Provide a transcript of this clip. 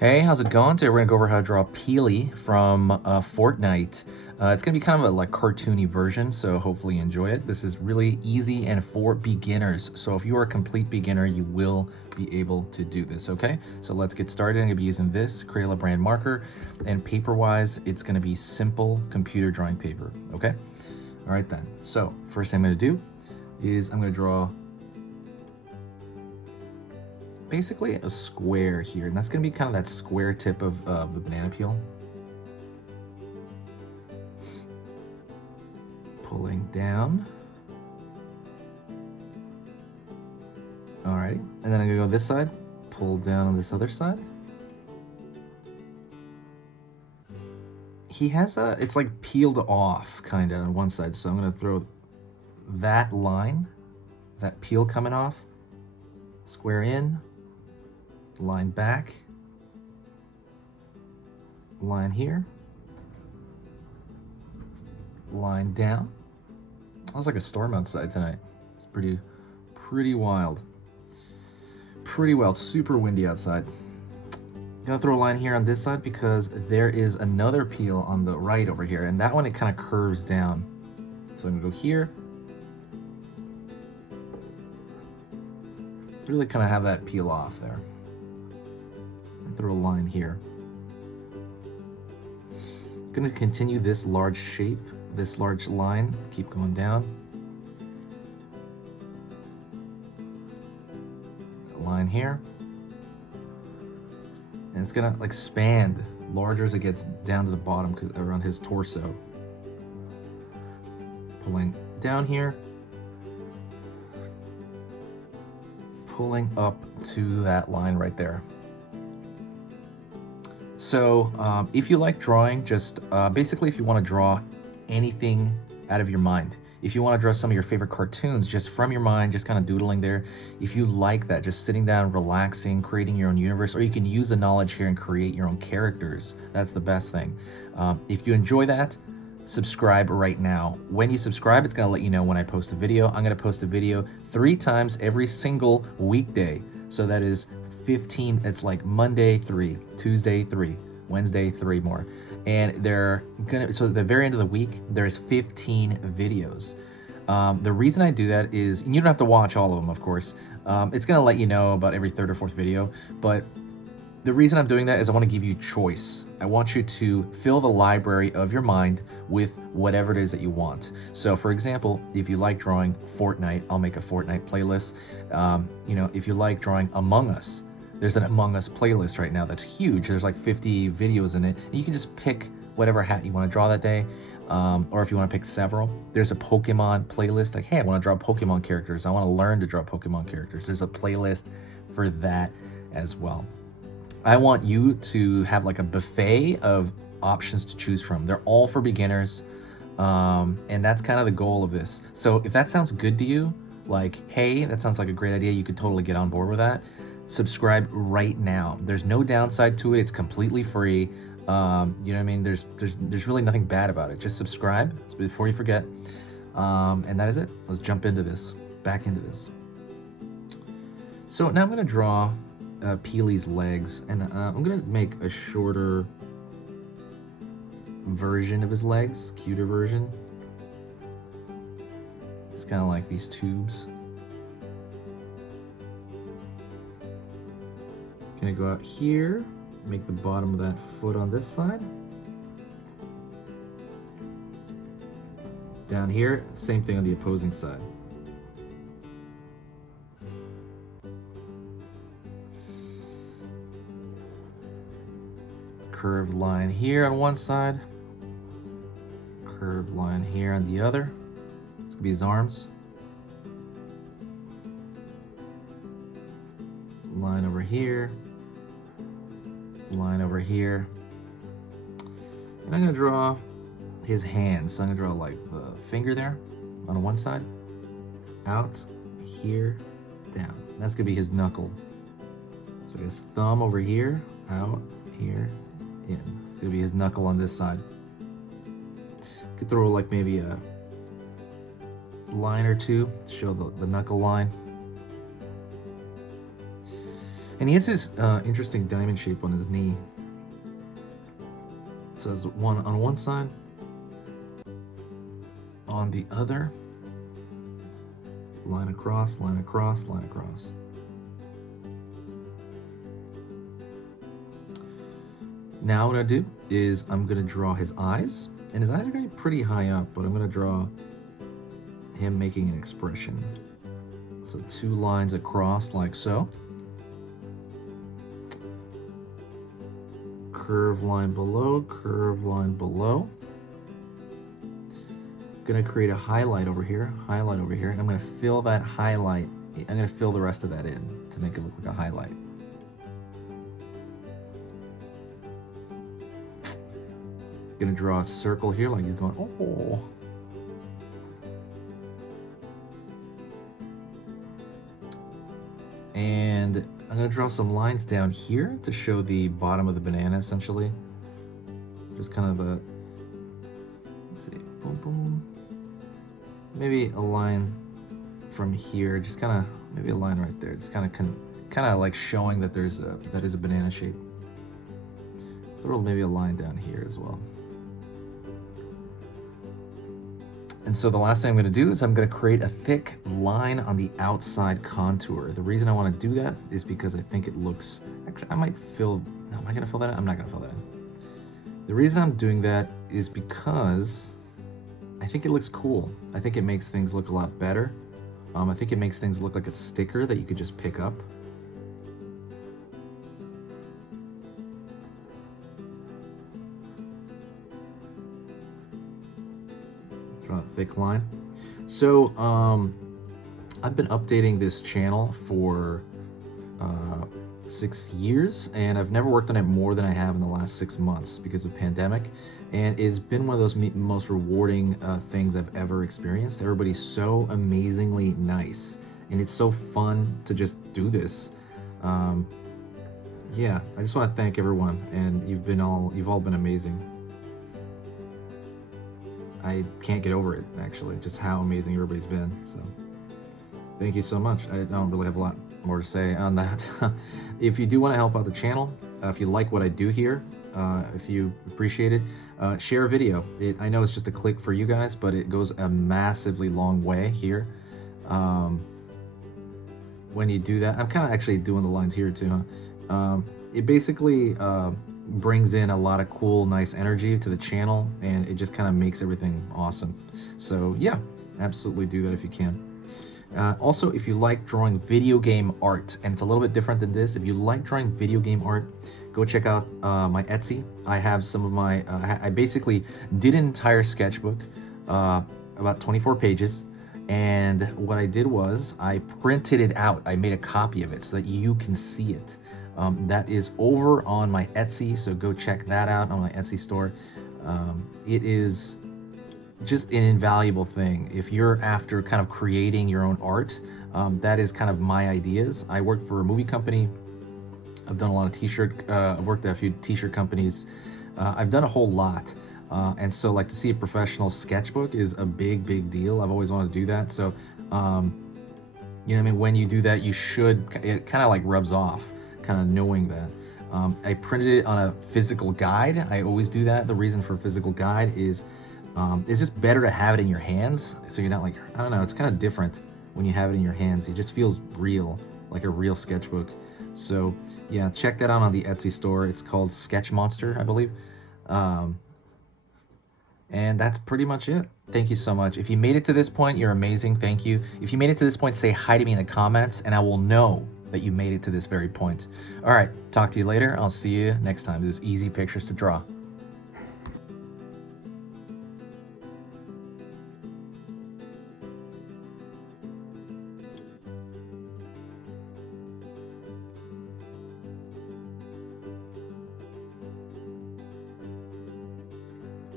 Hey, how's it going? Today we're gonna go over how to draw Peely from Fortnite. It's gonna be kind of a like cartoony version, so hopefully you enjoy it. This is really easy and for beginners. So if you are a complete beginner, you will be able to do this, okay? So let's get started. I'm gonna be using this Crayola brand marker, and paper-wise, it's gonna be simple computer drawing paper, okay? All right then, so first thing I'm gonna do is I'm gonna draw basically a square here, and that's going to be kind of that square tip of the banana peel. Pulling down. Alrighty, and then I'm going to go this side, pull down on this other side. He has it's like peeled off kind of on one side, so I'm going to throw that line, that peel coming off, square in, line back, line here, line down. It was like a storm outside tonight. It's pretty wild. Pretty wild, super windy outside. I'm gonna throw a line here on this side because there is another peel on the right over here, and that one it kind of curves down. So I'm gonna go here. Really kind of have that peel off there. Throw a line here. It's going to continue this large shape, this large line, keep going down. A line here. And it's going to like expand larger as it gets down to the bottom because around his torso. Pulling down here. Pulling up to that line right there. So if you like drawing, just basically if you want to draw anything out of your mind, if you want to draw some of your favorite cartoons just from your mind, just kind of doodling there, if you like that, just sitting down, relaxing, creating your own universe, or you can use the knowledge here and create your own characters. That's the best thing. If you enjoy that, subscribe right now. When you subscribe, it's going to let you know when I post a video. I'm going to post a video 3 times every single weekday. So that is 15, it's like Monday 3, Tuesday 3, Wednesday 3 more. And they're gonna, so at the very end of the week, there's 15 videos. The reason I do that is, and you don't have to watch all of them, of course. It's gonna let you know about every 3rd or 4th video, but the reason I'm doing that is I want to give you choice. I want you to fill the library of your mind with whatever it is that you want. So for example, if you like drawing Fortnite, I'll make a Fortnite playlist. You know, if you like drawing Among Us, there's an Among Us playlist right now that's huge. There's like 50 videos in it. And you can just pick whatever hat you want to draw that day. Or if you want to pick several, there's a Pokemon playlist. Like, hey, I want to draw Pokemon characters. I want to learn to draw Pokemon characters. There's a playlist for that as well. I want you to have like a buffet of options to choose from. They're all for beginners. And that's kind of the goal of this. So if that sounds good to you, like, hey, that sounds like a great idea, you could totally get on board with that. Subscribe right now. There's no downside to it. It's completely free. You know what I mean? There's really nothing bad about it. Just subscribe before you forget. And that is it. Let's jump into this, back into this. So now I'm gonna draw Peely's legs, and I'm gonna make a shorter version of his legs, cuter version. It's kind of like these tubes. Gonna go out here, make the bottom of that foot on this side. Down here, same thing on the opposing side. Curved line here on one side, curved line here on the other. It's gonna be his arms. Line over here, line over here. And I'm gonna draw his hands. So I'm gonna draw like the finger there on one side, out, here, down. That's gonna be his knuckle. So his thumb over here, out, here, in. It's gonna be his knuckle on this side. Could throw like maybe a line or two to show the knuckle line. And he has this interesting diamond shape on his knee. It says one on one side, on the other, line across, line across, line across. Now what I do is I'm gonna draw his eyes, and his eyes are gonna be pretty high up, but I'm gonna draw him making an expression. So 2 lines across like so. Curve line below, curve line below. Gonna create a highlight over here, and I'm gonna fill that highlight. I'm gonna fill the rest of that in to make it look like a highlight. Gonna draw a circle here like he's going, oh. And I'm gonna draw some lines down here to show the bottom of the banana, essentially. Just kind of a, let's see, boom, boom. Maybe a line from here, just kind of, maybe a line right there, just kind of like showing that that is a banana shape. Throw maybe a line down here as well. And so the last thing I'm going to do is I'm going to create a thick line on the outside contour. The reason I want to do that is because I think it looks, actually I might fill, no, am I going to fill that in? I'm not going to fill that in. The reason I'm doing that is because I think it looks cool. I think it makes things look a lot better. I think it makes things look like a sticker that you could just pick up. Draw a thick line. So I've been updating this channel for 6 years, and I've never worked on it more than I have in the last 6 months because of pandemic, and it's been one of those most rewarding things I've ever experienced. Everybody's so amazingly nice, and it's so fun to just do this. Yeah, I just want to thank everyone, and you've all been amazing. I can't get over it, actually, just how amazing everybody's been. So thank you so much. I don't really have a lot more to say on that. If you do want to help out the channel, if you like what I do here, if you appreciate it, share a video. I know it's just a click for you guys, but it goes a massively long way here. When you do that, I'm kind of actually doing the lines here too, huh? It basically brings in a lot of cool, nice energy to the channel, and it just kind of makes everything awesome. So yeah, absolutely do that if you can. Also, if you like drawing video game art, and it's a little bit different than this, if you like drawing video game art, go check out my Etsy. I have some of my, I basically did an entire sketchbook, about 24 pages, and what I did was I printed it out. I made a copy of it so that you can see it. That is over on my Etsy, so go check that out on my Etsy store. It is just an invaluable thing. If you're after kind of creating your own art, that is kind of my ideas. I work for a movie company. I've done a lot of I've worked at a few t-shirt companies. I've done a whole lot. And so like to see a professional sketchbook is a big deal. I've always wanted to do that. So, you know what I mean? When you do that, it kind of like rubs off, kind of knowing that. I printed it on a physical guide. I always do that. The reason for a physical guide is it's just better to have it in your hands. So you're not like, I don't know, it's kind of different when you have it in your hands. It just feels real, like a real sketchbook. So yeah, check that out on the Etsy store. It's called Sketch Monster, I believe. And that's pretty much it. Thank you so much. If you made it to this point, you're amazing. Thank you. If you made it to this point, say hi to me in the comments, and I will know that you made it to this very point. All right, talk to you later. I'll see you next time. This is Easy Pictures to Draw.